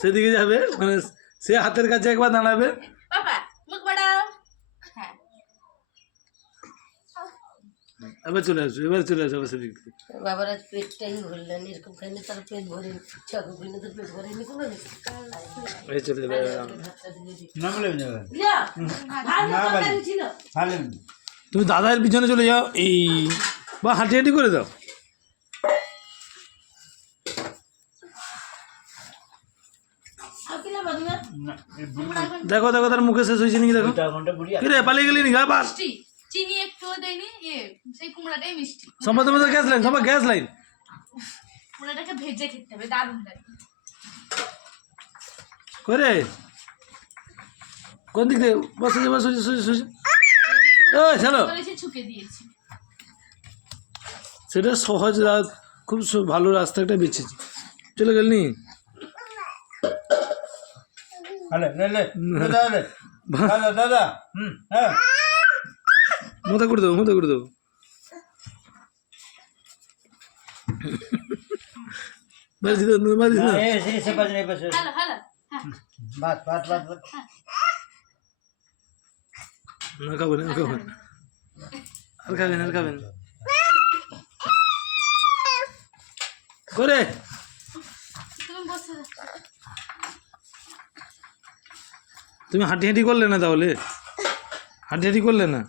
সেদিকে যাবে, মানে সে হাতের কাছে একবার দাঁড়াবে। বাবা মুখ বাড়াও। হ্যাঁ এবার চলে আসবে, এবার চলে আসবে আবার সেদিক থেকে। বাবার আজ পেটটাই ভরলেন, এরকম খাইলে তার পেট ভরেনি, ছাগল কিনে তোর পেট ভরেনি কোনো এই চলে যাবে। তুমি দাদার পিছনে চলে যাও, এই বা হাঁটি হাঁটি করে দাও। দেখো দেখো তার মুখে শেষ হয়েছে নাকি, দেখো কিরে পালিয়ে গেলি নাকি আবার? চিনি একটু দেয়নি, সেই কুমড়াটাই মিষ্টি। সম্পাদ তোমাদের গ্যাস লাইন, সবার গ্যাস লাইন। কুমড়াটাকে ভেজে খেতে হবে, দারুণ লাগে। করে কোন দিক দিয়ে বসে বসে বসে চলো, ছুকে দিয়েছি। সেটা সহজ, খুব ভালো রাস্তা একটা বেছেছি। চলে গেলনি মাথা করে দেবো, মাথা করে দেবো। না খাবেন, আর খাবেন, আর খাবেন, আর খাবেন করে। তুমি হাঁটি হাঁটি করলে না, তাহলে হাঁটি হাঁটি করলে না।